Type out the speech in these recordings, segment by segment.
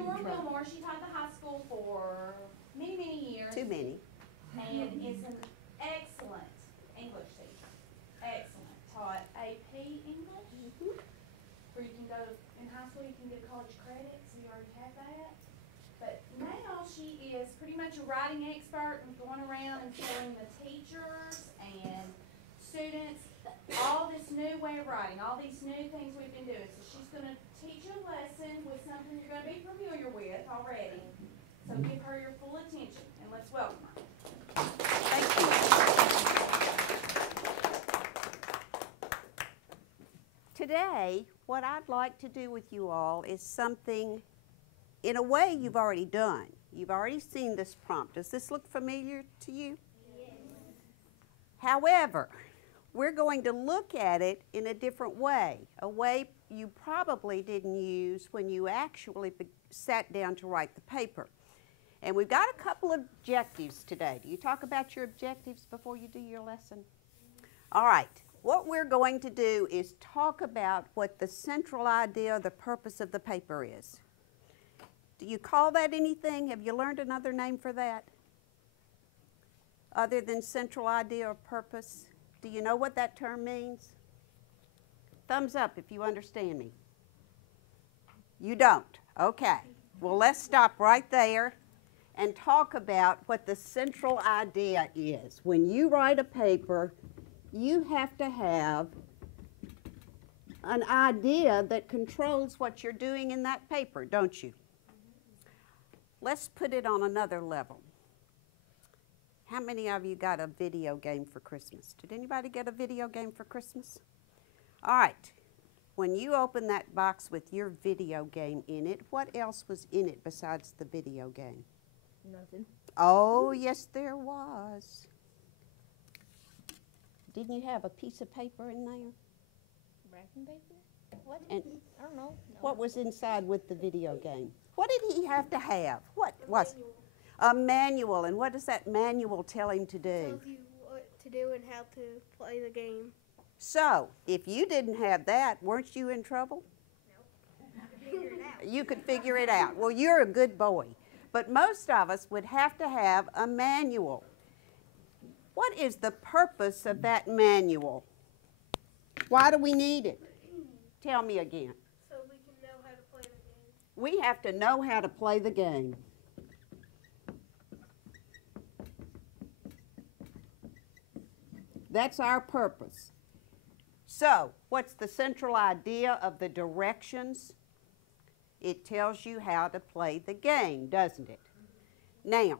Dora Wilmore. She taught the high school for many, many years. Too many. And is an excellent English teacher. Excellent. Taught AP English. Where you can go in high school, you can get college credit, so you already have that. But now she is pretty much a writing expert and going around and telling the teachers and students all this new way of writing, all these new things we've been doing. So she's going to teach you a lesson with something you're going to be familiar with already. So give her your full attention and let's welcome her. Thank you. Today, what I'd like to do with you all is something, in a way, you've already done. You've already seen this prompt. Does this look familiar to you? Yes. However, we're going to look at it in a different way, a way you probably didn't use when you actually sat down to write the paper. And we've got a couple of objectives today. Do you talk about your objectives before you do your lesson? All right. What we're going to do is talk about what the central idea or the purpose of the paper is. Do you call that anything? Have you learned another name for that? Other than central idea or purpose? Do you know what that term means? Thumbs up if you understand me. You don't? Okay. Well, let's stop right there and talk about what the central idea is. When you write a paper, you have to have an idea that controls what you're doing in that paper, don't you? Let's put it on another level. How many of you got a video game for Christmas? Did anybody get a video game for Christmas? All right. When you open that box with your video game in it, what else was in it besides the video game? Nothing. Oh, yes, there was. Didn't you have a piece of paper in there? Wrapping paper? What? And I don't know. No. what was inside with the video game? What did he have to have? What was it? A manual. And what does that manual tell him to do? Tells you what to do and how to play the game. So, if you didn't have that, weren't you in trouble? Figure it out. You could figure it out. Well, you're a good boy. But most of us would have to have a manual. What is the purpose of that manual? Why do we need it? Tell me again. So we can know how to play the game. We have to know how to play the game. That's our purpose. So, what's the central idea of the directions? It tells you how to play the game, doesn't it? Now,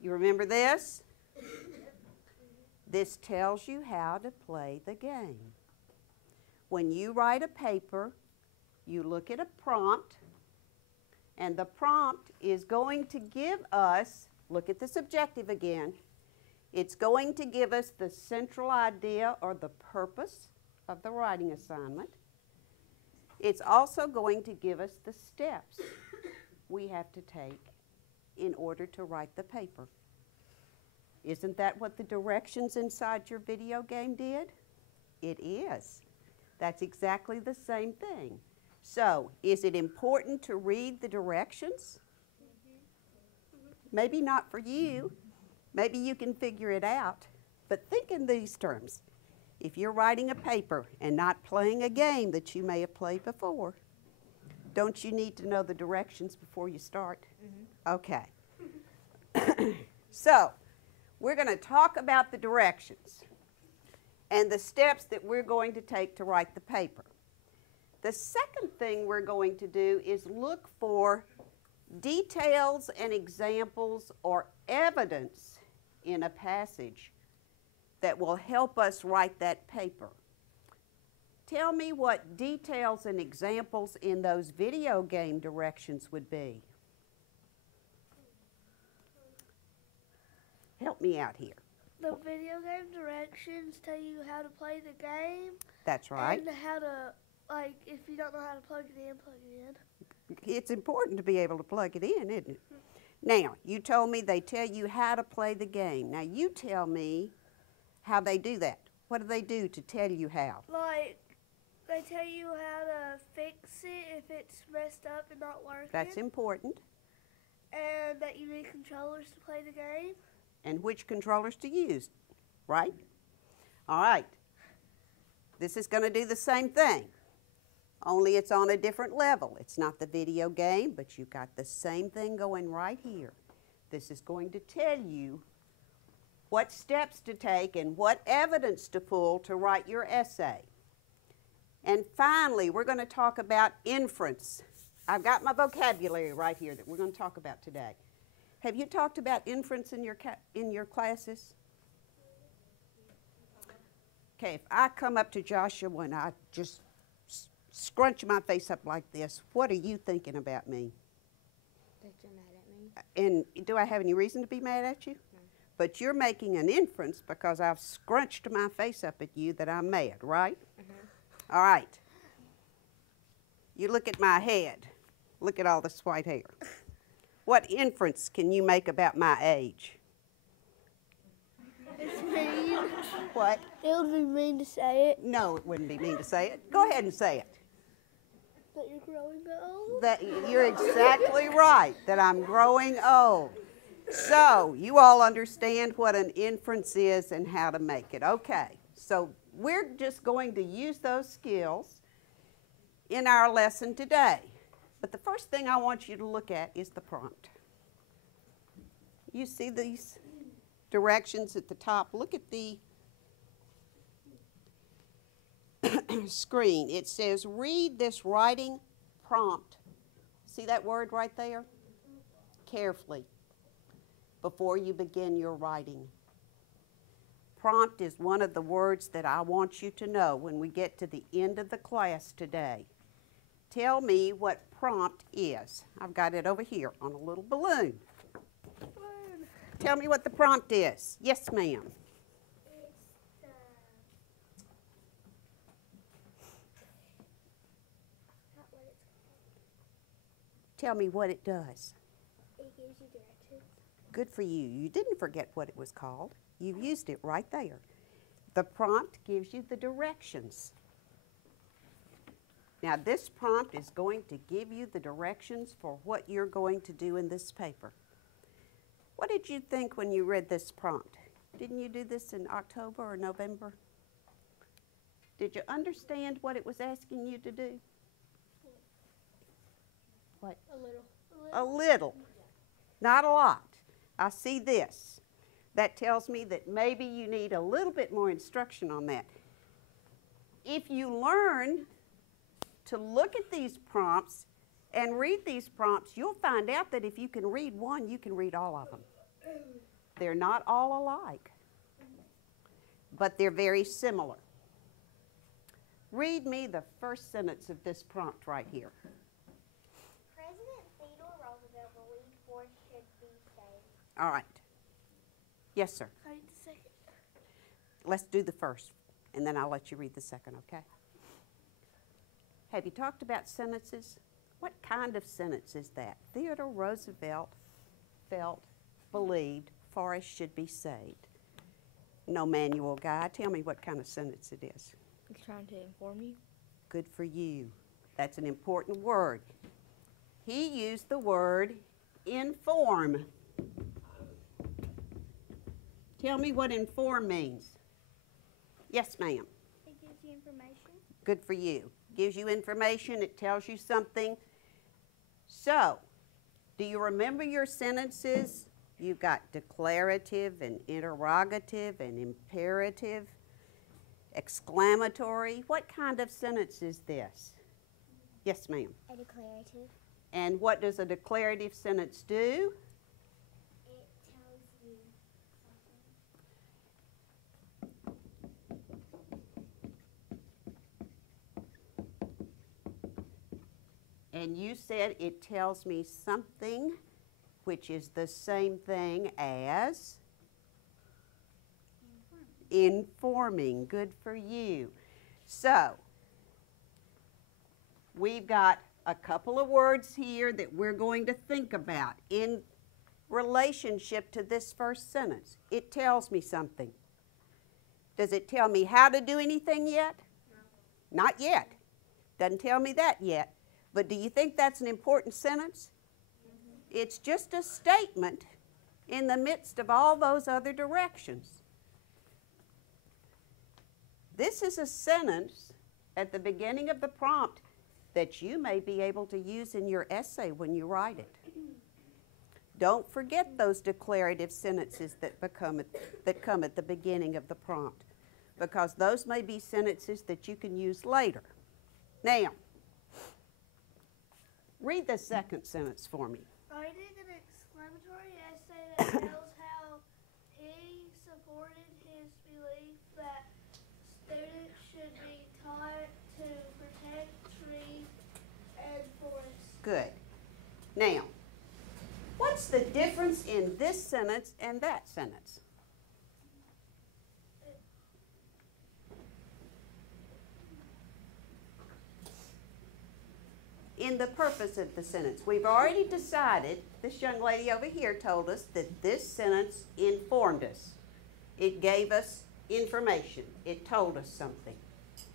you remember this? This tells you how to play the game. When you write a paper, you look at a prompt, and the prompt is going to give us, look at this objective again, it's going to give us the central idea or the purpose of the writing assignment. It's also going to give us the steps we have to take in order to write the paper. Isn't that what the directions inside your video game did? It is. That's exactly the same thing. So, is it important to read the directions? Maybe not for you. Maybe you can figure it out. But think in these terms. If you're writing a paper and not playing a game that you may have played before, don't you need to know the directions before you start? Okay. So, we're going to talk about the directions and the steps that we're going to take to write the paper. The second thing we're going to do is look for details and examples or evidence in a passage that will help us write that paper. Tell me what details and examples in those video game directions would be. Help me out here. The video game directions tell you how to play the game. That's right. And how to, like, if you don't know how to plug it in, plug it in. It's important to be able to plug it in, isn't it? Now, you told me they tell you how to play the game. Now, you tell me how they do that. What do they do to tell you how? Like, they tell you how to fix it if it's messed up and not working. That's important. And that you need controllers to play the game. And which controllers to use, right? All right. This is going to do the same thing, only it's on a different level. It's not the video game, but you've got the same thing going right here. This is going to tell you what steps to take and what evidence to pull to write your essay. And finally, we're going to talk about inference. I've got my vocabulary right here that we're going to talk about today. Have you talked about inference in your classes? Okay, if I come up to Joshua and I just scrunch my face up like this, what are you thinking about me? That you're mad at me. And do I have any reason to be mad at you? No. But you're making an inference because I've scrunched my face up at you that I'm mad, right? All right. You look at my head. Look at all this white hair. What inference can you make about my age? It's mean. What? It would be mean to say it. No, it wouldn't be mean to say it. Go ahead and say it. That you're growing old. That you're exactly right, that I'm growing old. So, you all understand what an inference is and how to make it. Okay, so we're just going to use those skills in our lesson today. But the first thing I want you to look at is the prompt. You see these directions at the top? Look at the screen. It says, read this writing prompt. See that word right there? Carefully before you begin your writing. Prompt is one of the words that I want you to know when we get to the end of the class today. Tell me what prompt is. I've got it over here on a little balloon. Tell me what the prompt is. Yes, ma'am. Tell me what it does. It gives you directions. Good for you. You didn't forget what it was called. You used it right there. The prompt gives you the directions. Now, this prompt is going to give you the directions for what you're going to do in this paper. What did you think when you read this prompt? Didn't you do this in October or November? Did you understand what it was asking you to do? What? A little. A little. Not a lot. I see this. That tells me that maybe you need a little bit more instruction on that. If you learn to look at these prompts and read these prompts, you'll find out that if you can read one, you can read all of them. They're not all alike, but they're very similar. Read me the first sentence of this prompt right here. President Theodore Roosevelt believed forests should be saved. All right. Yes, sir. I need to say it. Let's do the first, and then I'll let you read the second, okay? Have you talked about sentences? What kind of sentence is that? Theodore Roosevelt believed forests should be saved. No manual guide. Tell me what kind of sentence it is. He's trying to inform you. Good for you. That's an important word. He used the word inform. Tell me what inform means. Yes, ma'am. It gives you information. Good for you. Gives you information. It tells you something. So, do you remember your sentences? You've got declarative and interrogative and imperative, exclamatory. What kind of sentence is this? Yes, ma'am. A declarative. And what does a declarative sentence do? It tells you something. And you said it tells me something, which is the same thing as informing. Good for you. So, we've got a couple of words here that we're going to think about in relationship to this first sentence. It tells me something. Does it tell me how to do anything yet? No. Not yet. Doesn't tell me that yet. But do you think that's an important sentence? It's just a statement in the midst of all those other directions. This is a sentence at the beginning of the prompt that you may be able to use in your essay when you write it. Don't forget those declarative sentences that come at the beginning of the prompt, because those may be sentences that you can use later. Now, read the second sentence for me. Writing an exclamatory essay that tells how he supported his belief that students should be taught to protect trees and forests. Good. Now, what's the difference in this sentence and that sentence? In the purpose of the sentence. We've already decided, this young lady over here told us that this sentence informed us. It gave us information. It told us something.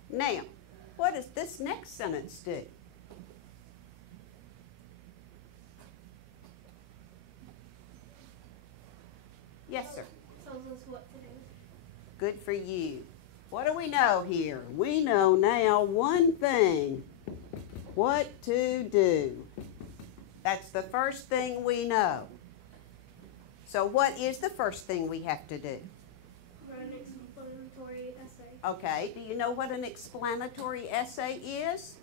Now, what does this next sentence do? Yes, sir. Tells us what to do. Good for you. What do we know here? We know now one thing. What to do. That's the first thing we know. So what is the first thing we have to do? Write an explanatory essay. Okay, do you know what an explanatory essay is?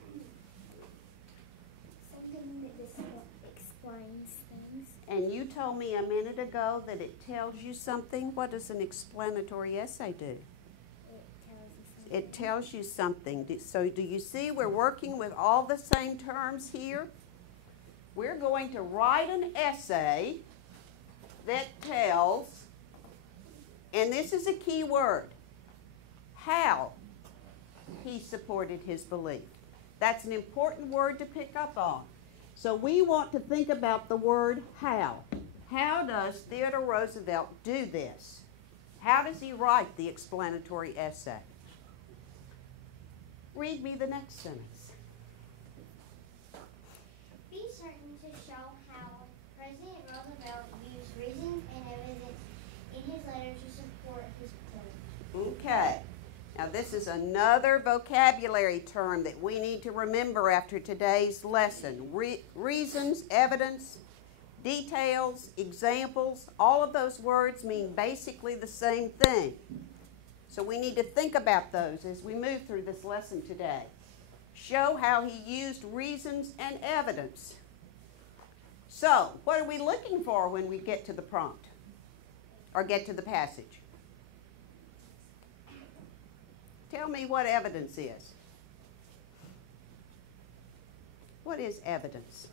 Something that just explains things. And you told me a minute ago that it tells you something. What does an explanatory essay do? It tells you something. So do you see we're working with all the same terms here? We're going to write an essay that tells, and this is a key word, how he supported his belief. That's an important word to pick up on. So we want to think about the word how. How does Theodore Roosevelt do this? How does he write the explanatory essay? Read me the next sentence. Be certain to show how President Roosevelt used reason and evidence in his letter to support his point. Okay. Now this is another vocabulary term that we need to remember after today's lesson. Reasons, evidence, details, examples, all of those words mean basically the same thing. So we need to think about those as we move through this lesson today. Show how he used reasons and evidence. So, what are we looking for when we get to the prompt or get to the passage? Tell me what evidence is. What is evidence?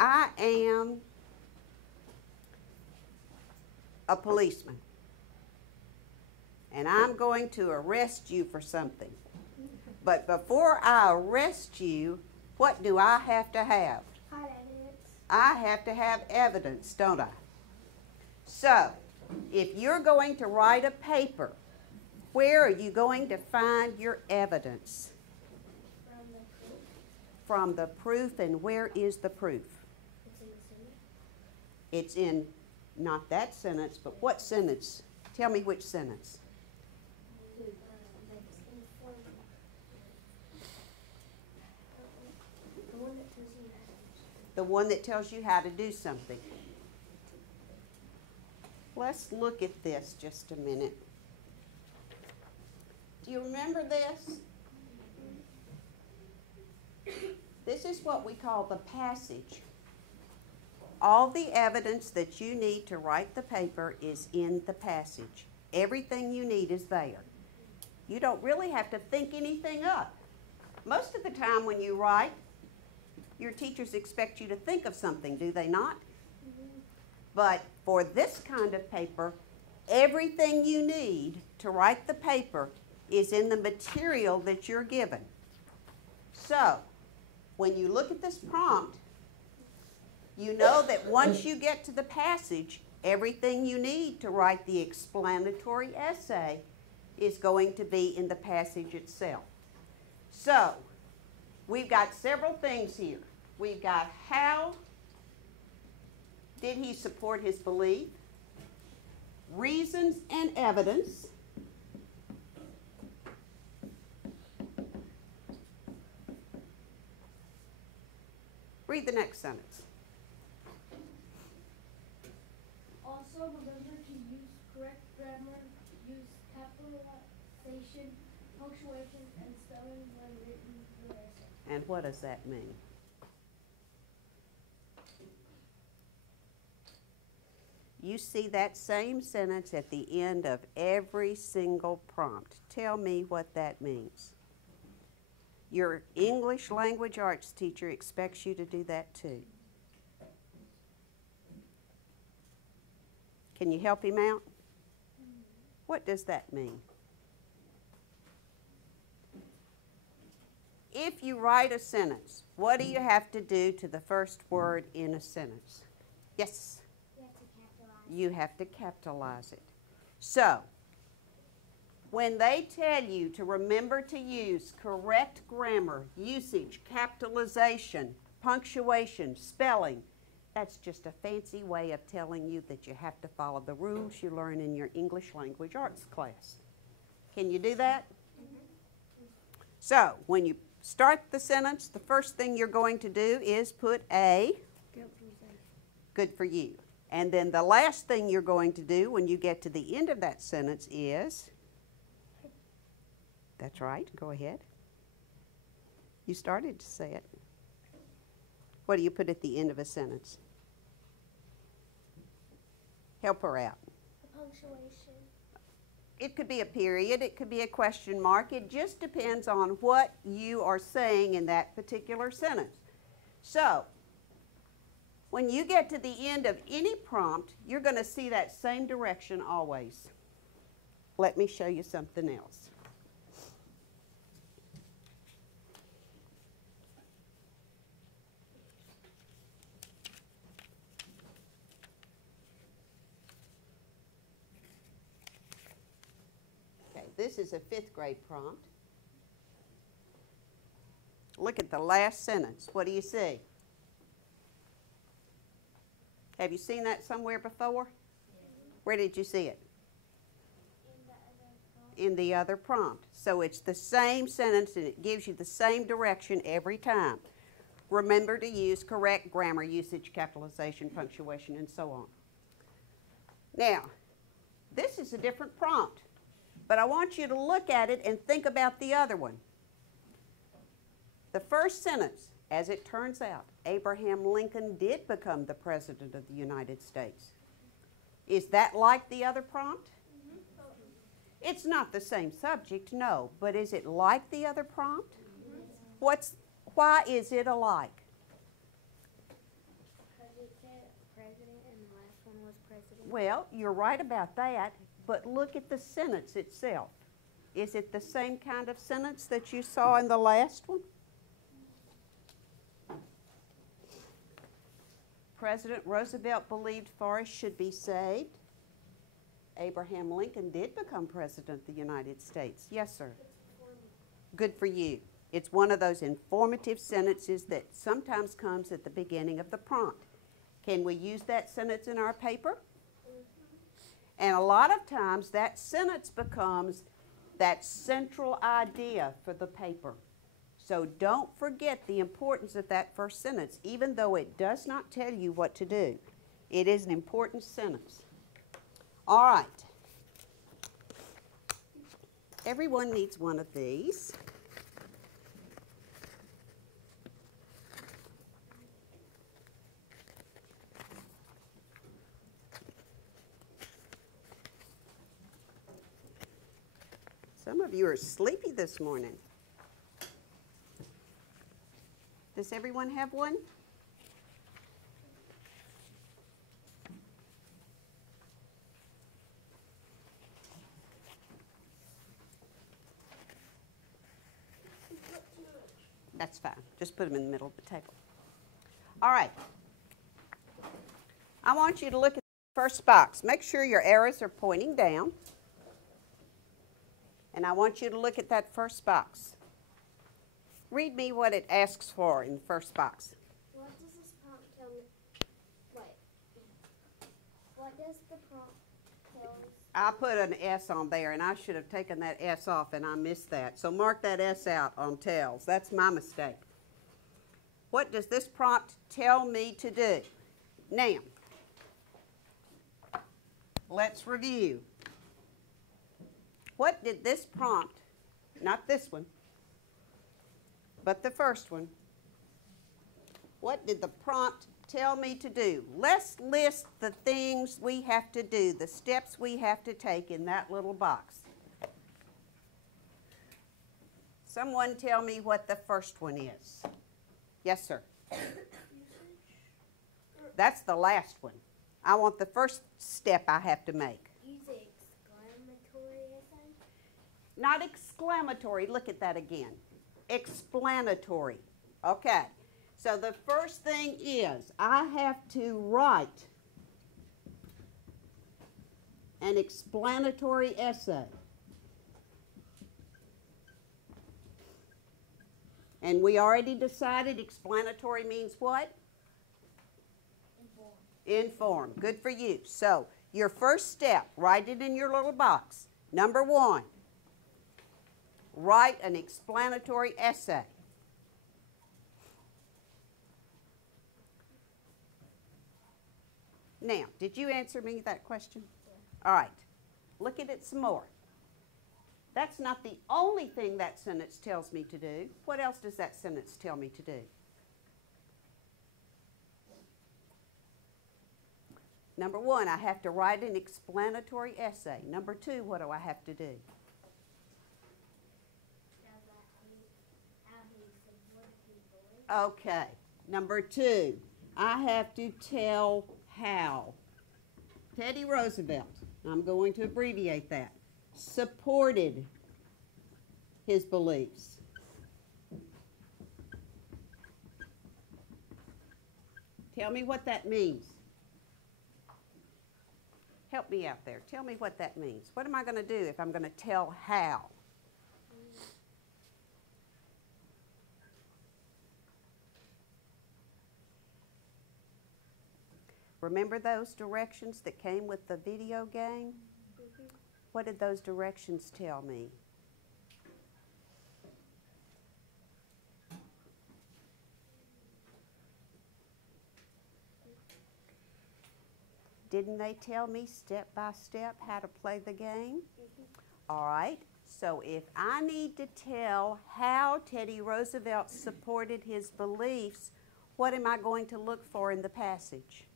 I am a policeman, and I'm going to arrest you for something. But before I arrest you, what do I have to have? I have to have evidence, don't I? So, if you're going to write a paper, where are you going to find your evidence? From the proof, and where is the proof? It's in not that sentence, but what sentence? Tell me which sentence. The one that tells you how to do something. Let's look at this just a minute. Do you remember this? This is what we call the passage. All the evidence that you need to write the paper is in the passage. Everything you need is there. You don't really have to think anything up. Most of the time when you write, your teachers expect you to think of something, do they not? But for this kind of paper, everything you need to write the paper is in the material that you're given. So, when you look at this prompt, you know that once you get to the passage, Everything you need to write the explanatory essay is going to be in the passage itself. So, we've got several things here. We've got how did he support his belief, reasons and evidence, read the next sentence. Also, remember to use correct grammar, use capitalization, punctuation, and spelling when written your essay. And what does that mean? You see that same sentence at the end of every single prompt. Tell me what that means. Your English language arts teacher expects you to do that too. Can you help him out? What does that mean? If you write a sentence, what do you have to do to the first word in a sentence? Yes? You have to capitalize it. So, when they tell you to remember to use correct grammar, usage, capitalization, punctuation, spelling, that's just a fancy way of telling you that you have to follow the rules you learn in your English language arts class. Can you do that? So, when you start the sentence, the first thing you're going to do is put a good for you. And then the last thing you're going to do when you get to the end of that sentence is, that's right, go ahead. You started to say it. What do you put at the end of a sentence? Help her out. A punctuation. It could be a period, it could be a question mark. It just depends on what you are saying in that particular sentence. So, when you get to the end of any prompt, you're going to see that same direction always. Let me show you something else. Okay, this is a 5th grade prompt. Look at the last sentence. What do you see? Have you seen that somewhere before? Where did you see it? In the other prompt. So it's the same sentence and it gives you the same direction every time. Remember to use correct grammar, usage, capitalization, punctuation, and so on. Now, this is a different prompt, but I want you to look at it and think about the other one. The first sentence, as it turns out, Abraham Lincoln did become the President of the United States. Is that like the other prompt? It's not the same subject, no, but is it like the other prompt? Why is it alike? Because it said president and the last one was president. Well, you're right about that, but look at the sentence itself. Is it the same kind of sentence that you saw in the last one? President Roosevelt believed forests should be saved. Abraham Lincoln did become President of the United States. Yes, sir. Good for you. It's one of those informative sentences that sometimes comes at the beginning of the prompt. Can we use that sentence in our paper? And a lot of times that sentence becomes that central idea for the paper. So don't forget the importance of that first sentence, even though it does not tell you what to do. It is an important sentence. All right. Everyone needs one of these. Some of you are sleepy this morning. Does everyone have one? That's fine. Just put them in the middle of the table. All right. I want you to look at the first box. Make sure your arrows are pointing down. And I want you to look at that first box. Read me what it asks for in the first box. What does this prompt tell me? Wait. What does the prompt tell us? I put an S on there, and I should have taken that S off, and I missed that. So mark that S out on tells. That's my mistake. What does this prompt tell me to do? Now, let's review. What did this prompt, not this one, but the first one, what did the prompt tell me to do? Let's list the things we have to do, the steps we have to take in that little box. Someone tell me what the first one is. Yes, sir. That's the last one. I want the first step I have to make. Use the exclamatory essay. Not exclamatory. Look at that again. Explanatory. Okay. So the first thing is I have to write an explanatory essay. And we already decided explanatory means what? Inform. Good for you. So your first step, write it in your little box. Number 1, write an explanatory essay. Now, did you answer me that question? Yeah. All right. Look at it some more. That's not the only thing that sentence tells me to do. What else does that sentence tell me to do? Number 1, I have to write an explanatory essay. Number 2, what do I have to do? Okay. Number 2, I have to tell how Teddy Roosevelt, I'm going to abbreviate that, supported his beliefs. Tell me what that means. Help me out there. Tell me what that means. What am I going to do if I'm going to tell how? Remember those directions that came with the video game? Mm-hmm. What did those directions tell me? Didn't they tell me step by step how to play the game? Mm-hmm. All right. So if I need to tell how Teddy Roosevelt supported his beliefs, what am I going to look for in the passage?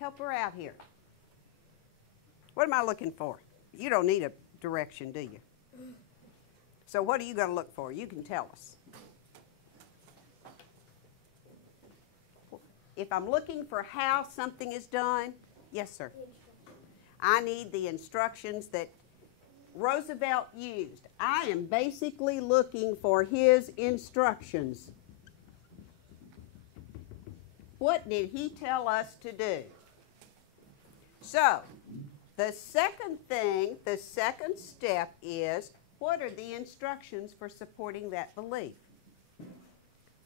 Help her out here. What am I looking for? You don't need a direction, do you? So what are you going to look for? You can tell us. If I'm looking for how something is done, yes, sir. I need the instructions that Roosevelt used. I am basically looking for his instructions. What did he tell us to do? So, the second thing, the second step is, what are the instructions for supporting that belief?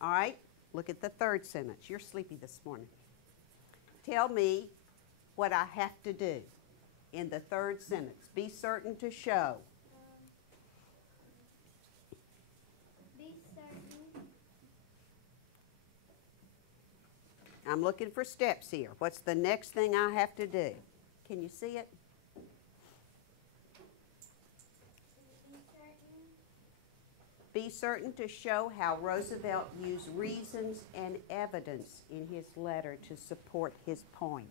All right, look at the third sentence. You're sleepy this morning. Tell me what I have to do in the third sentence. Be certain to show. Be certain. I'm looking for steps here. What's the next thing I have to do? Can you see it? Be certain to show how Roosevelt used reasons and evidence in his letter to support his point.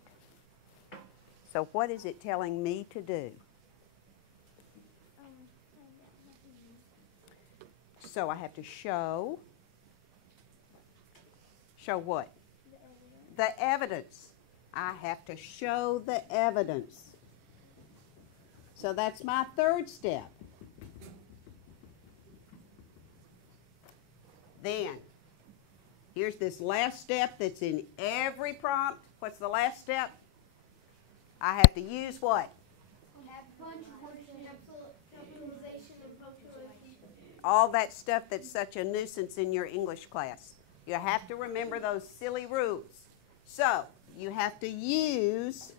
So what is it telling me to do? So I have to show what? The evidence. I have to show the evidence. So that's my third step. Then, here's this last step that's in every prompt. What's the last step? I have to use what? Capitalization and punctuation. All that stuff that's such a nuisance in your English class. You have to remember those silly rules. So, you have to use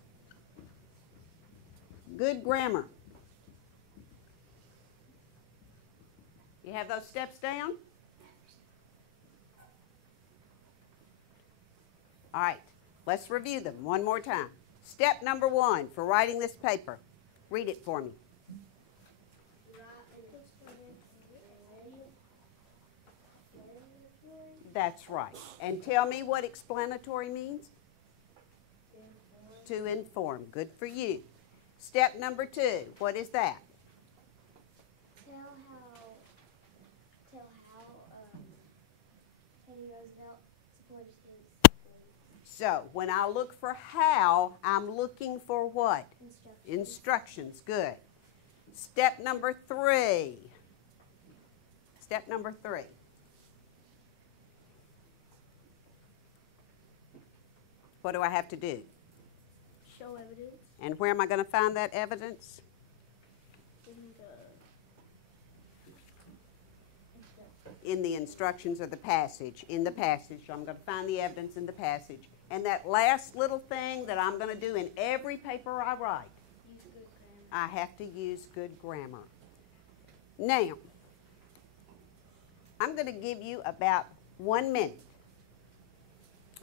good grammar. You have those steps down? All right, let's review them one more time. Step number 1 for writing this paper. Read it for me. That's right. And tell me what explanatory means? To inform. Good for you. Step number 2, what is that? Tell how Teddy Roosevelt supported his beliefs. So, when I look for how, I'm looking for what? Instructions. Instructions. Good. Step number 3. Step number 3. What do I have to do? Show evidence. And where am I going to find that evidence? In the instructions or the passage. In the passage. So I'm going to find the evidence in the passage. And that last little thing that I'm going to do in every paper I write, I have to use good grammar. Now, I'm going to give you about 1 minute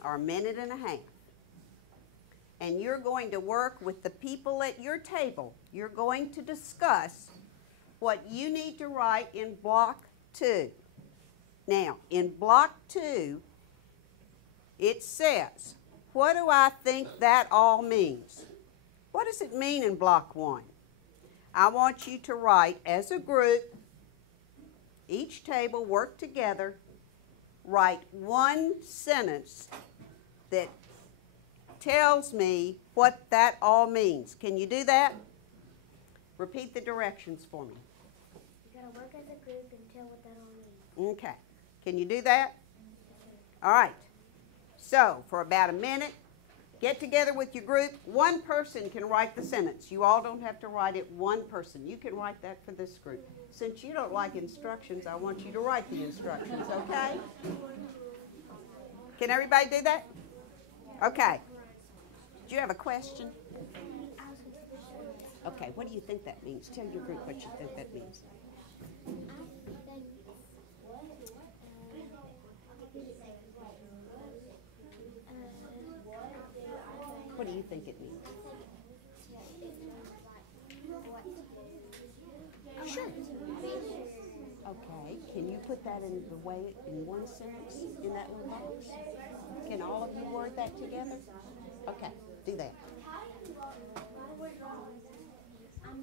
or a minute and a half. And you're going to work with the people at your table. You're going to discuss what you need to write in block 2. Now, in block 2, it says, what do I think that all means? What does it mean in block 1? I want you to write as a group, each table work together, write 1 sentence that tells me what that all means. Can you do that? Repeat the directions for me. You gotta work as a group and tell what that all means. Okay. Can you do that? All right. So, for about a minute, get together with your group. 1 person can write the sentence. You all don't have to write it 1 person. You can write that for this group. Since you don't like instructions, I want you to write the instructions, okay? Can everybody do that? Okay. Do you have a question? Okay, what do you think that means? Tell your group what you think that means. What do you think it means? Sure. Okay, can you put that in the way in 1 sentence in that little box? Can all of you word that together? Okay, do that.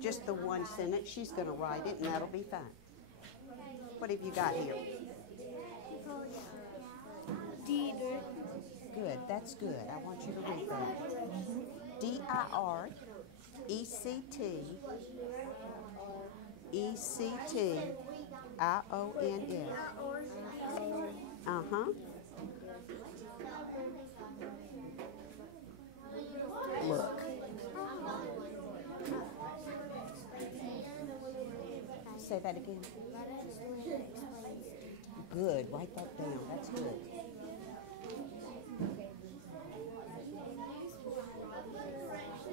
Just the 1 sentence. She's going to write it, and that'll be fine. What have you got here? Dieter. Good, that's good. I want you to read that. D-I-R-E-C-T-E-C-T-I-O-N-S. Uh-huh. Look. Say that again. Good. Write that down. That's good.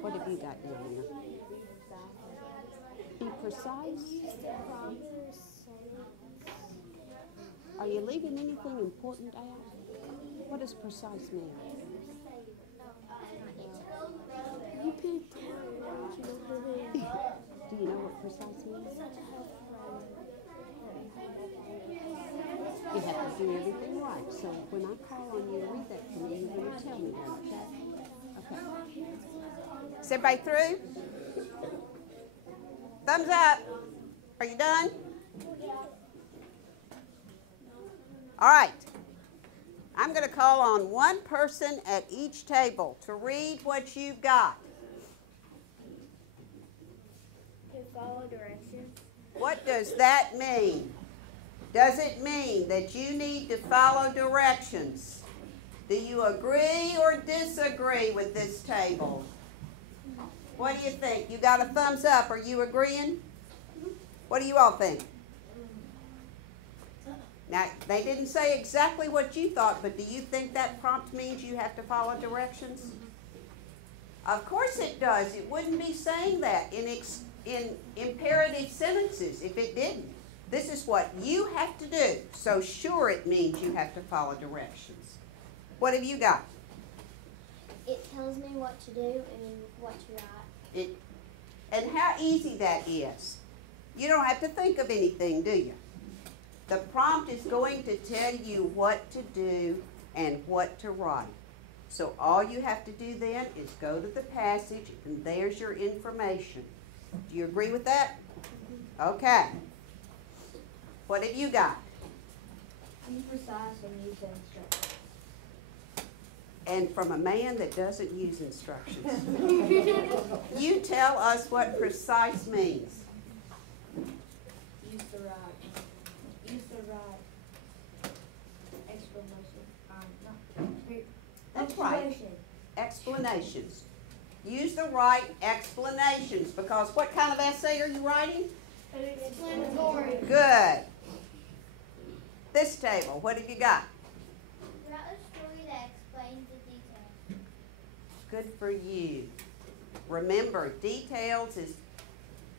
What have you got down there? Be precise. Are you leaving anything important out? What does precise mean? You can tell what you don't believe. Do you know what precise means? You have to do everything right. So when I call on you to read that to me, you're going to tell me that, okay? Okay. Is everybody through? Thumbs up. Are you done? All right. I'm going to call on 1 person at each table to read what you've got. To follow directions. What does that mean? Does it mean that you need to follow directions? Do you agree or disagree with this table? What do you think? You got a thumbs up. Are you agreeing? What do you all think? Now, they didn't say exactly what you thought, but do you think that prompt means you have to follow directions? Of course it does. It wouldn't be saying that in imperative sentences if it didn't. This is what you have to do. So sure it means you have to follow directions. What have you got? It tells me what to do and what to write. And how easy that is. You don't have to think of anything, do you? The prompt is going to tell you what to do and what to write. So all you have to do then is go to the passage, and there's your information. Do you agree with that? Okay. What have you got? Be precise and use the instructions. And from a man that doesn't use instructions. You tell us what precise means. Use the right explanation. That's right. Explanations. Use the right explanations, because what kind of essay are you writing? Explanatory. Good. This table, what have you got? Write a story that explains the details. Good for you. Remember, details is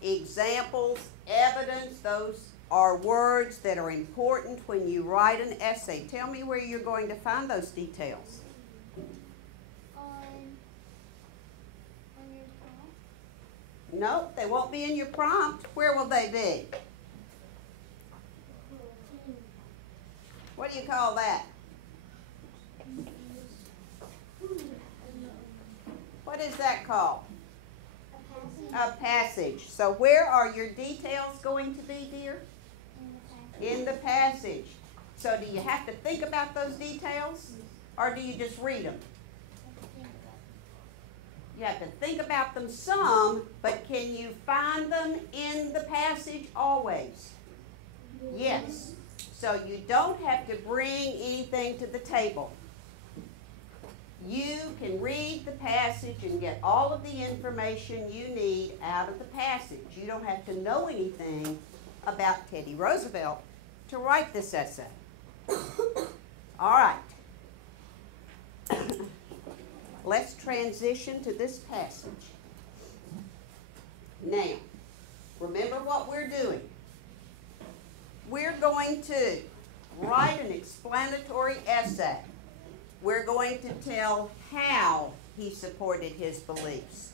examples, evidence. Those are words that are important when you write an essay. Tell me where you're going to find those details. On your prompt. No, they won't be in your prompt. Where will they be? What do you call that? What is that called? A passage. So where are your details going to be, dear? In the passage. So do you have to think about those details, or do you just read them? You have to think about them some, but can you find them in the passage always? Yes. So you don't have to bring anything to the table. You can read the passage and get all of the information you need out of the passage. You don't have to know anything about Teddy Roosevelt to write this essay. All right. Let's transition to this passage. Now, remember what we're doing. We're going to write an explanatory essay. We're going to tell how he supported his beliefs.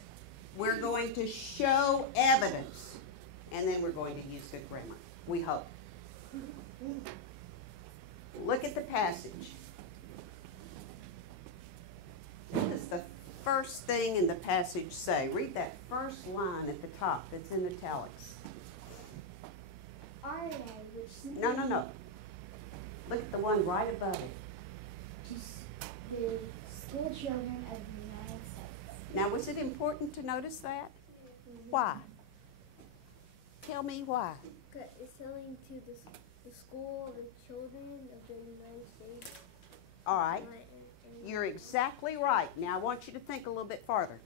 We're going to show evidence. And then we're going to use good grammar, we hope. Look at the passage. What does the first thing in the passage say? Read that first line at the top that's in italics. RNA, which No. Look at the one right above it. just the school children of the United States. Now, was it important to notice that? Why? Tell me why. It's telling to the school, the children of the United States. All right. You're exactly right. Now, I want you to think a little bit farther.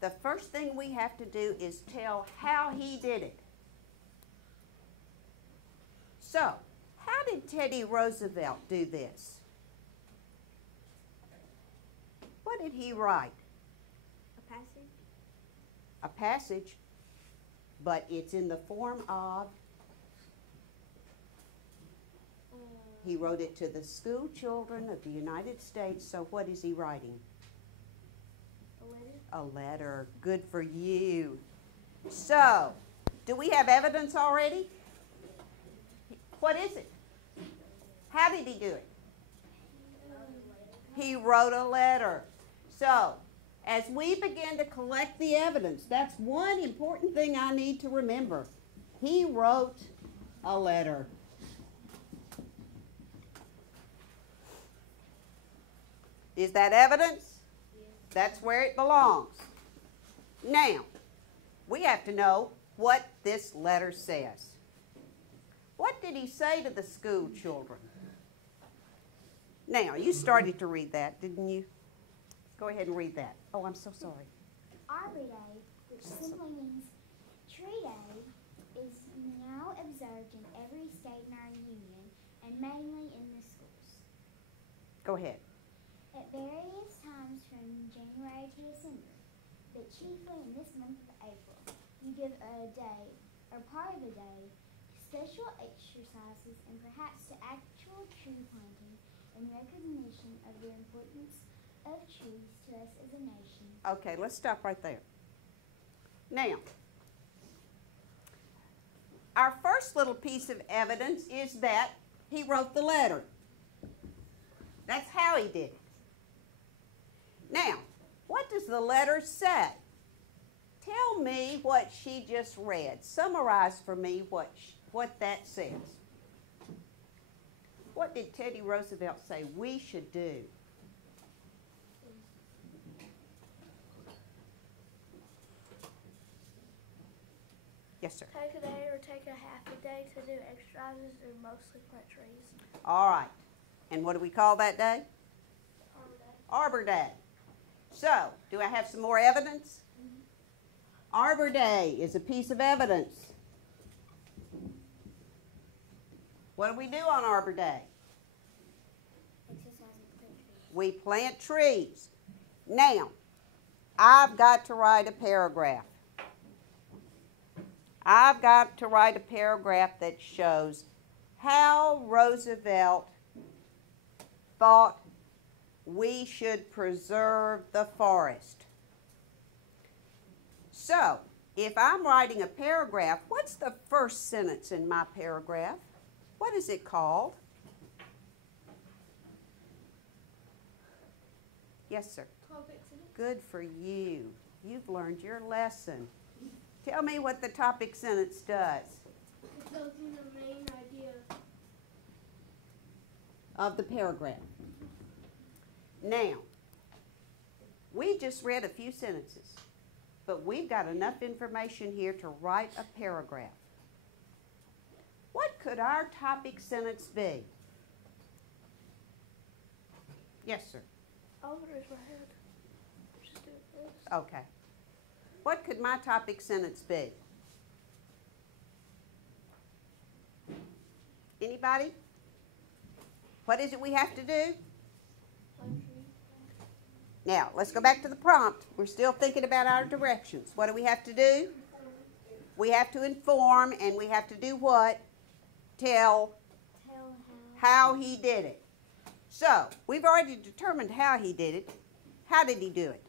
The first thing we have to do is tell how he did it. So, how did Teddy Roosevelt do this? What did he write? A passage? A passage, but it's in the form of, he wrote it to the school children of the United States, so what is he writing? A letter? A letter. Good for you. So, do we have evidence already? What is it? How did he do it? He wrote a letter. So, as we begin to collect the evidence, that's one important thing I need to remember. He wrote a letter. Is that evidence? That's where it belongs. Now, we have to know what this letter says. What did he say to the school children? Now, you started to read that, didn't you? Go ahead and read that. Oh, I'm so sorry. Arbor Day, which simply means Tree Day, is now observed in every state in our union and mainly in the schools. Go ahead. At various times from January to December, but chiefly in this month of April, you give a day, or part of a day, to special exercises and perhaps to actual tree planting in recognition of the importance of trees to us as a nation. Okay, let's stop right there. Now, our first little piece of evidence is that he wrote the letter. That's how he did it. Now, what does the letter say? Tell me what she just read. Summarize for me what that says. What did Teddy Roosevelt say we should do? Yes, sir. Take a day or take a half a day to do exercises and mostly plant trees. All right. And what do we call that day? Arbor Day. Arbor Day. So, do I have some more evidence? Arbor Day is a piece of evidence. What do we do on Arbor Day? Exercise and plant trees. We plant trees. Now, I've got to write a paragraph. I've got to write a paragraph that shows how Roosevelt thought we should preserve the forest. So, if I'm writing a paragraph, what's the first sentence in my paragraph? What is it called? Yes, sir. Topic sentence. Good for you. You've learned your lesson. Tell me what the topic sentence does. It tells you the main idea. Of the paragraph. Now, we just read a few sentences, but we've got enough information here to write a paragraph. What could our topic sentence be? Yes, sir. I'll raise my hand. Just do it first. Okay. What could my topic sentence be? Anybody? What is it we have to do? Plant trees. Now, let's go back to the prompt. We're still thinking about our directions. What do we have to do? We have to inform, and we have to do what? Tell how he did it. So, we've already determined how he did it. How did he do it?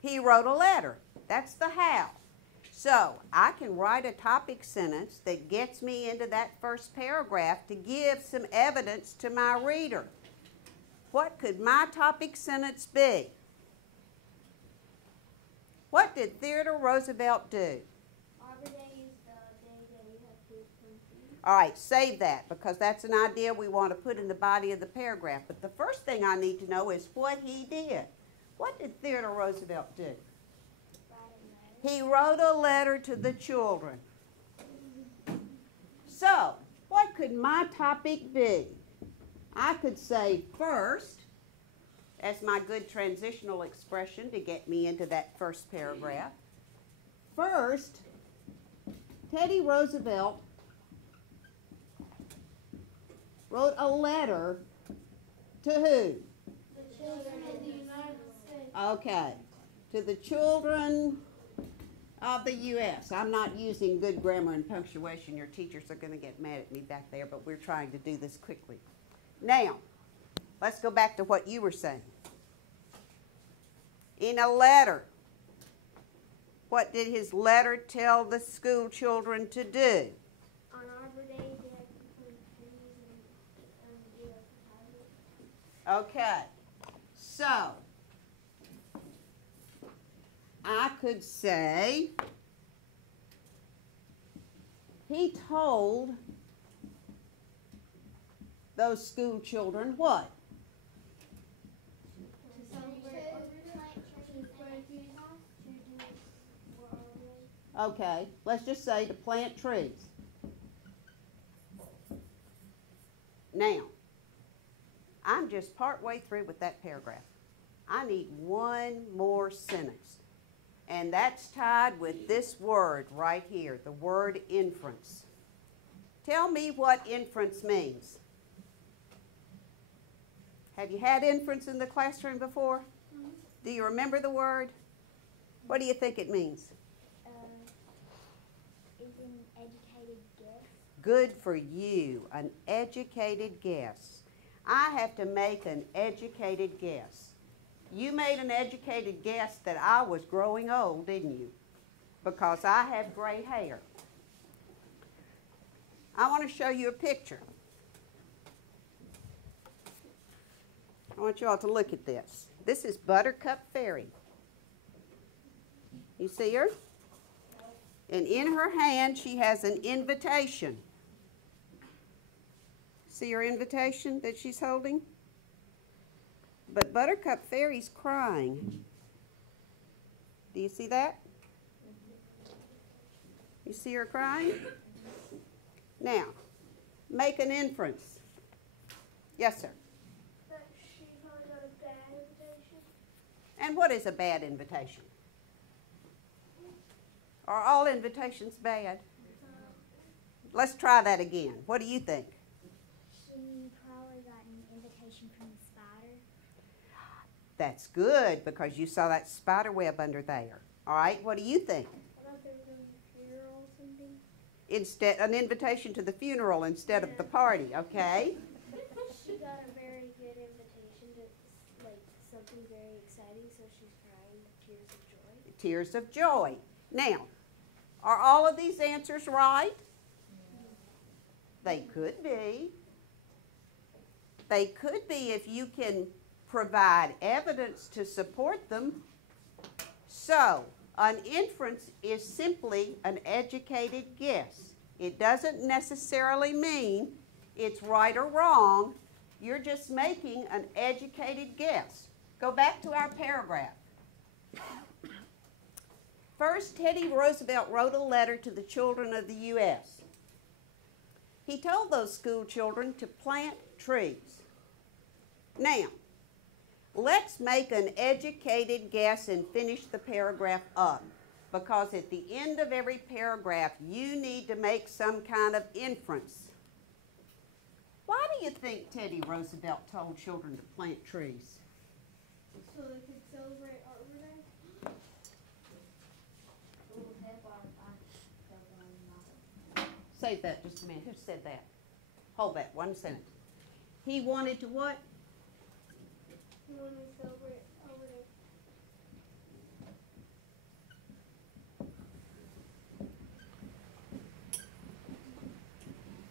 He wrote a letter. That's the how. So, I can write a topic sentence that gets me into that first paragraph to give some evidence to my reader. What could my topic sentence be? What did Theodore Roosevelt do? Arbor Day is the day that we have to plant trees. All right, save that because that's an idea we want to put in the body of the paragraph. But the first thing I need to know is what he did. What did Theodore Roosevelt do? He wrote a letter to the children. So, what could my topic be? I could say first, as my good transitional expression to get me into that first paragraph. First, Teddy Roosevelt wrote a letter to who? The children of the United States. Okay, to the children of the U.S. I'm not using good grammar and punctuation. Your teachers are going to get mad at me back there, but we're trying to do this quickly. Now, let's go back to what you were saying. In a letter, what did his letter tell the school children to do? On Arbor Day, they have to plant trees and do exercises. Okay, so I could say he told those school children what? Okay, let's just say to plant trees. Now, I'm just partway through with that paragraph. I need one more sentence. And that's tied with this word right here, the word inference. Tell me what inference means. Have you had inference in the classroom before? Mm-hmm. Do you remember the word? What do you think it means? Is an educated guess. Good for you, an educated guess. I have to make an educated guess. You made an educated guess that I was growing old, didn't you? Because I have gray hair. I want to show you a picture. I want you all to look at this. This is Buttercup Fairy. You see her? And in her hand, she has an invitation. See her invitation that she's holding? But Buttercup Fairy's crying. Do you see that? You see her crying? Now, make an inference. Yes, sir. That she probably got a bad invitation. And what is a bad invitation? Are all invitations bad? Let's try that again. What do you think? She probably got an invitation from the spider. That's good because you saw that spider web under there. All right, what do you think? I thought they were going to funeral or something. Instead, an invitation to the funeral instead of the party, okay? She got a very good invitation to like something very exciting, so she's crying tears of joy. Tears of joy. Now, are all of these answers right? They could be. They could be if you can provide evidence to support them. So, an inference is simply an educated guess. It doesn't necessarily mean it's right or wrong. You're just making an educated guess. Go back to our paragraph. First, Teddy Roosevelt wrote a letter to the children of the U.S. He told those school children to plant trees. Now, let's make an educated guess and finish the paragraph up, because at the end of every paragraph, you need to make some kind of inference. Why do you think Teddy Roosevelt told children to plant trees? So they could celebrate Arbor Day? Save that just a minute. Who said that? Hold that one sentence. He wanted to what? You want to celebrate Arbor Day?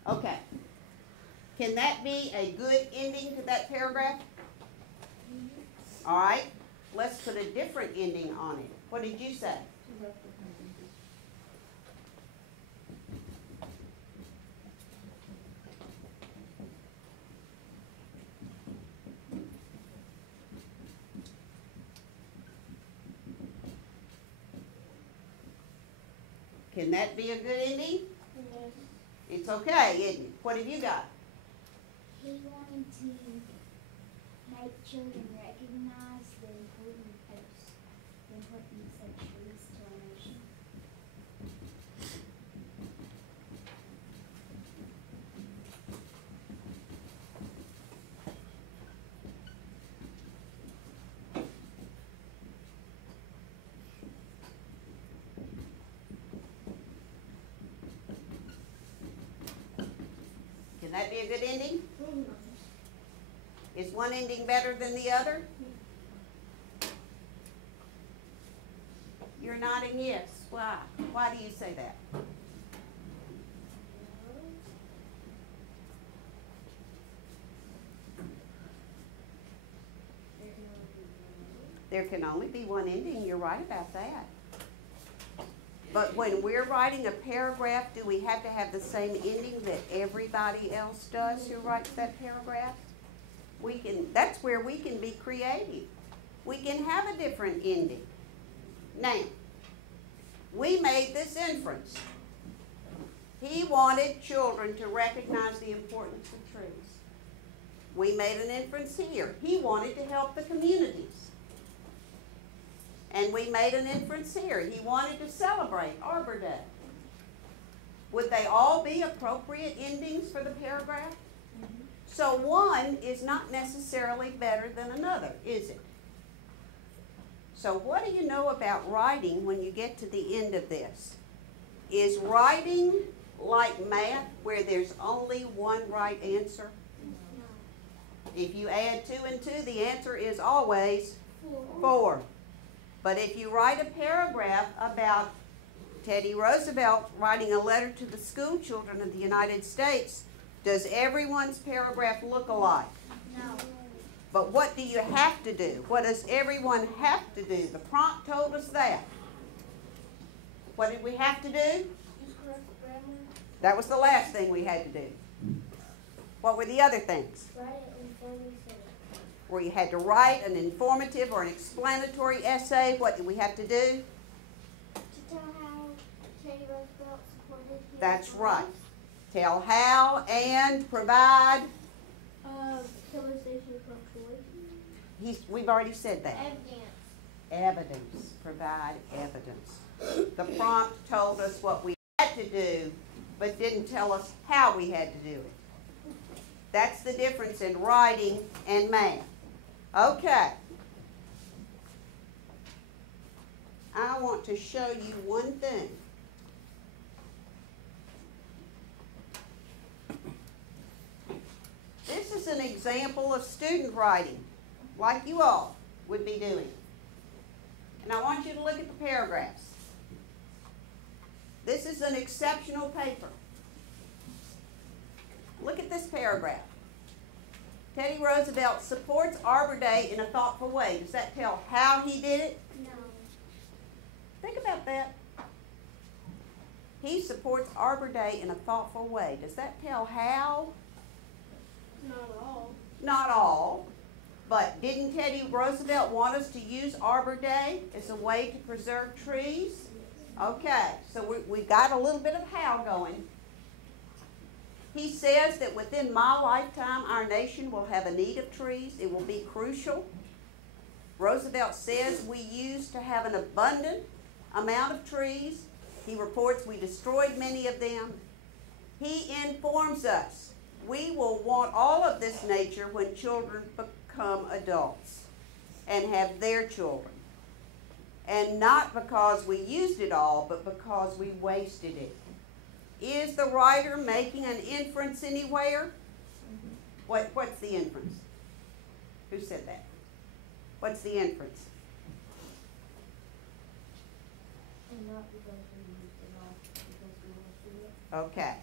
Okay. Can that be a good ending to that paragraph? All right. Let's put a different ending on it. What did you say? Can that be a good ending? Yes. It's okay, isn't it? What have you got? He wanted to make children recognize the importance of trees to our nation. Can that be a good ending? Is one ending better than the other? You're nodding yes. Why? Why do you say that? There can only be one ending. You're right about that. But when we're writing a paragraph, do we have to have the same ending that everybody else does who writes that paragraph? That's where we can be creative. We can have a different ending. Now, we made this inference. He wanted children to recognize the importance of trees. We made an inference here. He wanted to help the communities. And we made an inference here. He wanted to celebrate Arbor Day. Would they all be appropriate endings for the paragraph? So one is not necessarily better than another, is it? So what do you know about writing when you get to the end of this? Is writing like math where there's only one right answer? If you add 2 and 2, the answer is always 4. But if you write a paragraph about Teddy Roosevelt writing a letter to the school children of the United States, does everyone's paragraph look alike? No. But what do you have to do? What does everyone have to do? The prompt told us that. What did we have to do? Use correct grammar. That was the last thing we had to do. What were the other things? Write it in informative. Where you had to write an informative or an explanatory essay. What did we have to do? To tell how Teddy Roosevelt supported his That's beliefs. right. Tell how and provide. Civilization punctuation. We've already said that. Evidence. Provide evidence. The prompt told us what we had to do, but didn't tell us how we had to do it. That's the difference in writing and math. Okay. I want to show you one thing. This is an example of student writing, like you all would be doing. And I want you to look at the paragraphs. This is an exceptional paper. Look at this paragraph. Teddy Roosevelt supports Arbor Day in a thoughtful way. Does that tell how he did it? No. Think about that. He supports Arbor Day in a thoughtful way. Does that tell how? Not all. Not all. But didn't Teddy Roosevelt want us to use Arbor Day as a way to preserve trees? Okay, so we got a little bit of how going. He says that within my lifetime, our nation will have a need of trees. It will be crucial. Roosevelt says we used to have an abundant amount of trees. He reports we destroyed many of them. He informs us we will want all of this nature when children become adults and have their children. And not because we used it all, but because we wasted it. Is the writer making an inference anywhere? What's the inference? Who said that? What's the inference? Okay.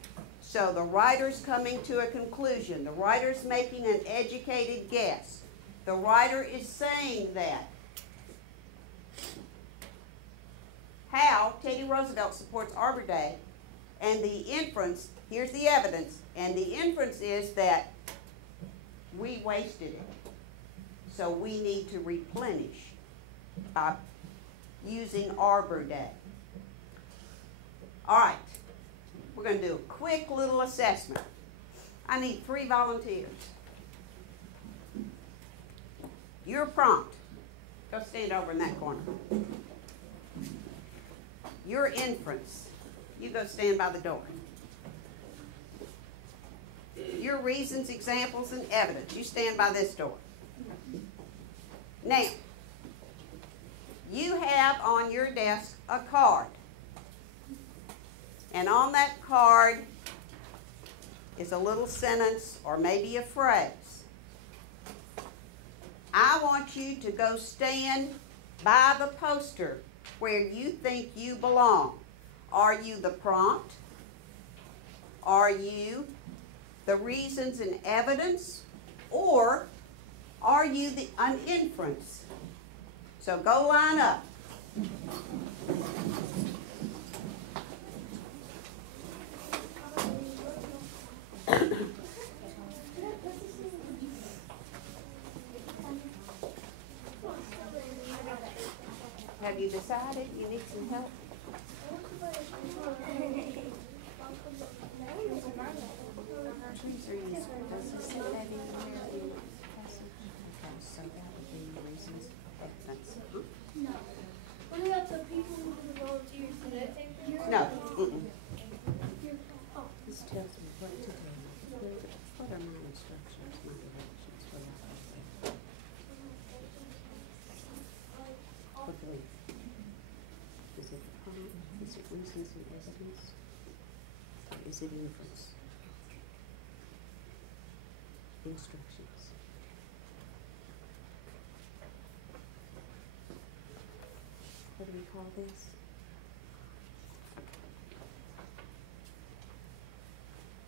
So the writer's coming to a conclusion. The writer's making an educated guess. The writer is saying that how Teddy Roosevelt supports Arbor Day, and the inference, here's the evidence, and the inference is that we wasted it. So we need to replenish by using Arbor Day. All right, we're going to do a quick little assessment. I need 3 volunteers. Your prompt. Go stand over in that corner. Your inference. You go stand by the door. Your reasons, examples, and evidence. You stand by this door. Now, you have on your desk a card. And on that card is a little sentence or maybe a phrase. I want you to go stand by the poster where you think you belong. Are you the prompt? Are you the reasons and evidence? Or are you an inference? So go line up. Have you decided you need some help? Trees are useful. Does it say that in there? Okay, so that would be reasons. That's, What about the people who are volunteers? Did I take that? no. This tells me what to do. What are my instructions, my directions for that? For belief. Is it prompt? Is it reasons and evidence? Is it inference? Instructions. What do we call this?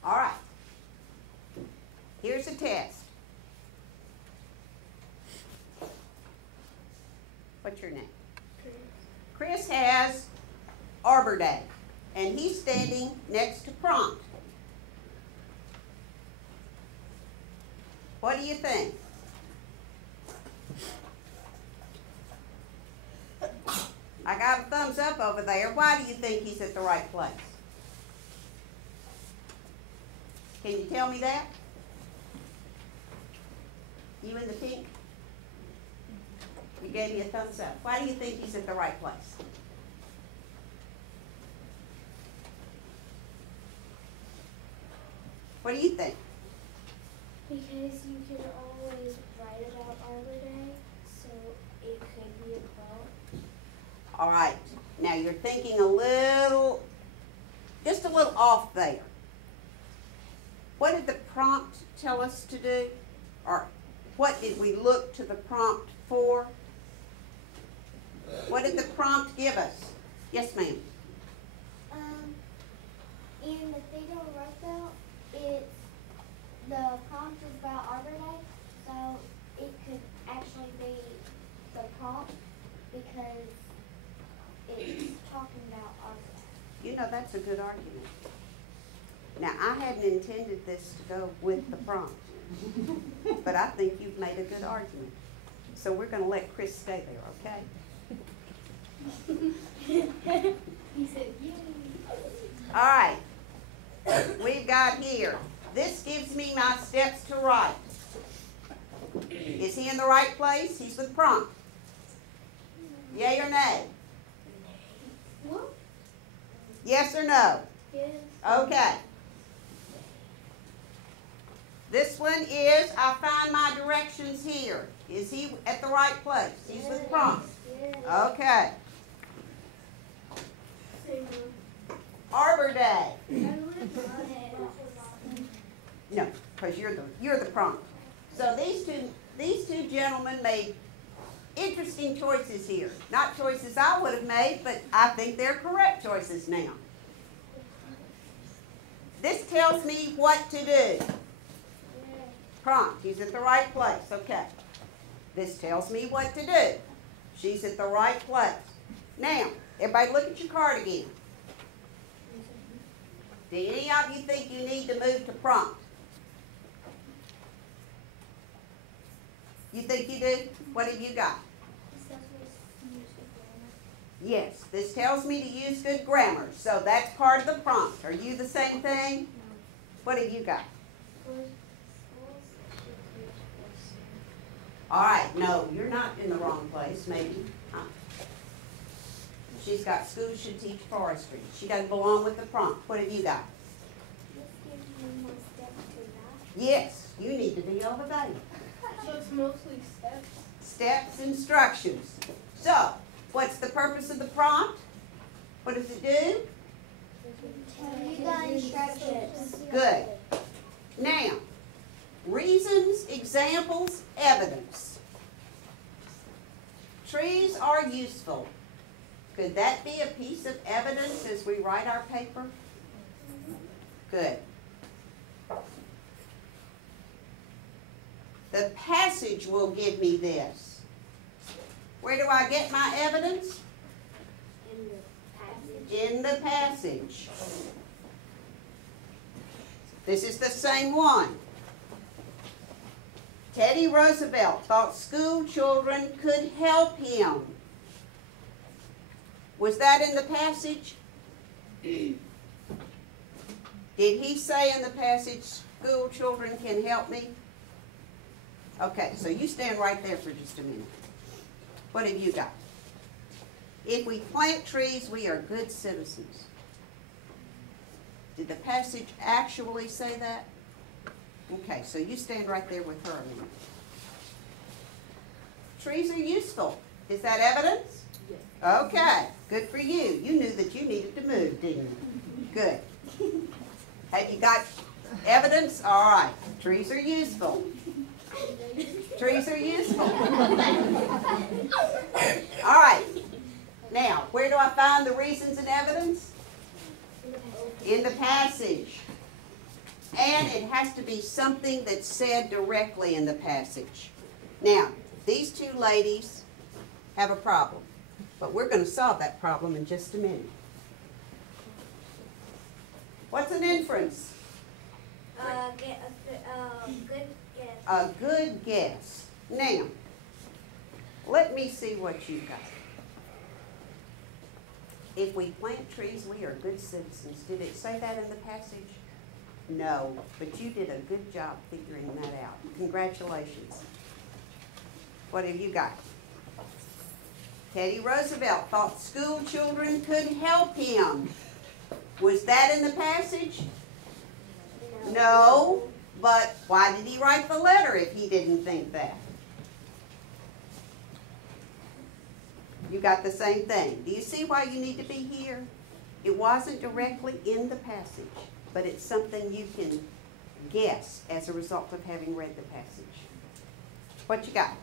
All right. Here's a test. What's your name? Chris has Arbor Day, and he's standing next to prompt. What do you think? I got a thumbs up over there. Why do you think he's at the right place? Can you tell me that? You in the pink? You gave me a thumbs up. Why do you think he's at the right place? What do you think? Because you can always write about Arbor Day, so it could be a quote. All right. Now you're thinking just a little off there. What did the prompt tell us to do? Or what did we look to the prompt for? What did the prompt give us? Yes, ma'am. In the thing on Roosevelt, the prompt is about Arbor Day, so it could actually be the prompt because it's talking about Arbor Day. You know, that's a good argument. Now, I hadn't intended this to go with the prompt, but I think you've made a good argument. So we're going to let Chris stay there, okay? He said, yay. All right. We've got here. This gives me my steps to write. Is he in the right place? He's with prompt. Yay or nay? What? Yes or no? Yes. Okay. This one is, I find my directions here. Is he at the right place? He's with prompt. Yes. Okay. Same Arbor Day. one. No, because you're the prompt. So these two gentlemen made interesting choices here. Not choices I would have made, but I think they're correct choices now. This tells me what to do. Prompt, he's at the right place. Okay. This tells me what to do. She's at the right place. Now, everybody look at your card again. Do any of you think you need to move to prompt? You think you do? What have you got? Yes, this tells me to use good grammar, so that's part of the prompt. Are you the same thing? What have you got? All right, no, you're not in the wrong place, maybe. Huh? She's got schools should teach forestry. She doesn't belong with the prompt. What have you got? This gives me more steps to write. Yes, you need to be over there. So it's mostly steps. Steps, instructions. So, what's the purpose of the prompt? What does it do? You got instructions. Good. Now, reasons, examples, evidence. Trees are useful. Could that be a piece of evidence as we write our paper? Good. The passage will give me this. Where do I get my evidence? In the passage. This is the same one. Teddy Roosevelt thought school children could help him. Was that in the passage? Did he say in the passage, school children can help me? Okay, so you stand right there for just a minute. What have you got? If we plant trees, we are good citizens. Did the passage actually say that? Okay, so you stand right there with her a minute. Trees are useful. Is that evidence? Yes. Okay, good for you. You knew that you needed to move, didn't you? Good. Have you got evidence? All right, trees are useful. Trees are useful. All right. Now, where do I find the reasons and evidence? In the passage. And it has to be something that's said directly in the passage. Now, these two ladies have a problem, but we're going to solve that problem in just a minute. What's an inference? Good guess. A good guess. Now, let me see what you got. If we plant trees, we are good citizens. Did it say that in the passage? No, but you did a good job figuring that out. Congratulations. What have you got? Teddy Roosevelt thought school children could help him. Was that in the passage? No, but why did he write the letter if he didn't think that? You got the same thing. Do you see why you need to be here? It wasn't directly in the passage, but it's something you can guess as a result of having read the passage. What you got?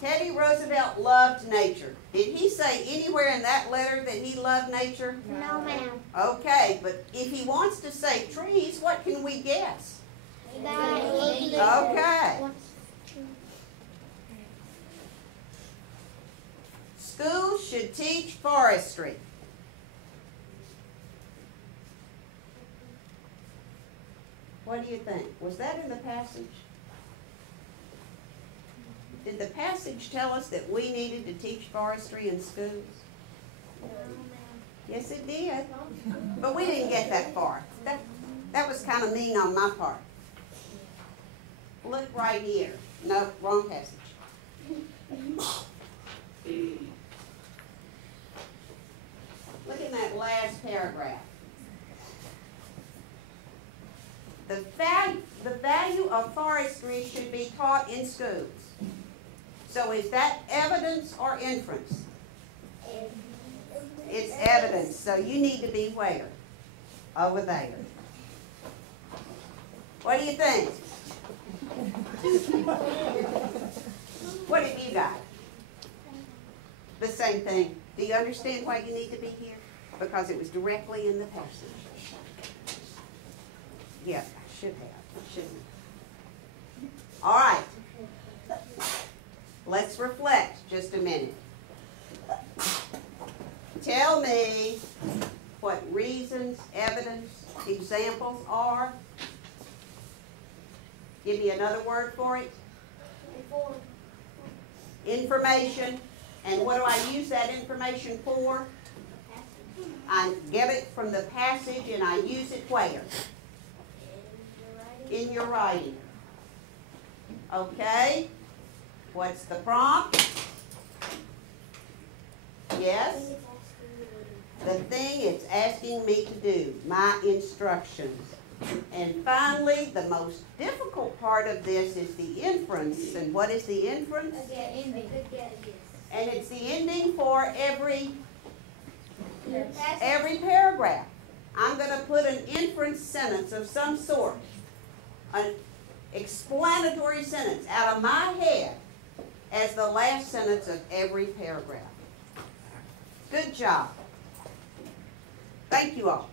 Teddy Roosevelt loved nature. Did he say anywhere in that letter that he loved nature? No, ma'am. Okay, but if he wants to say trees, what can we guess? Okay. Schools should teach forestry. What do you think? Was that in the passage? Did the passage tell us that we needed to teach forestry in schools? No, ma'am. Yes, it did. But we didn't get that far. That was kind of mean on my part. Look right here. No, wrong passage. Look in that last paragraph. The value of forestry should be taught in schools. So is that evidence or inference? It's evidence. So you need to be where? Over there. What do you think? What have you got? The same thing. Do you understand why you need to be here? Because it was directly in the passage. Yeah, I should have. I shouldn't have. All right. Let's reflect just a minute. Tell me what reasons, evidence, examples are. Give me another word for it. Information. And what do I use that information for? I get it from the passage and I use it where? In your writing. Okay. What's the prompt? Yes? The thing it's asking me to do, my instructions. And finally, the most difficult part of this is the inference. And what is the inference? And it's the ending for every paragraph. I'm going to put an inference sentence of some sort, an explanatory sentence out of my head as the last sentence of every paragraph. Good job. Thank you all.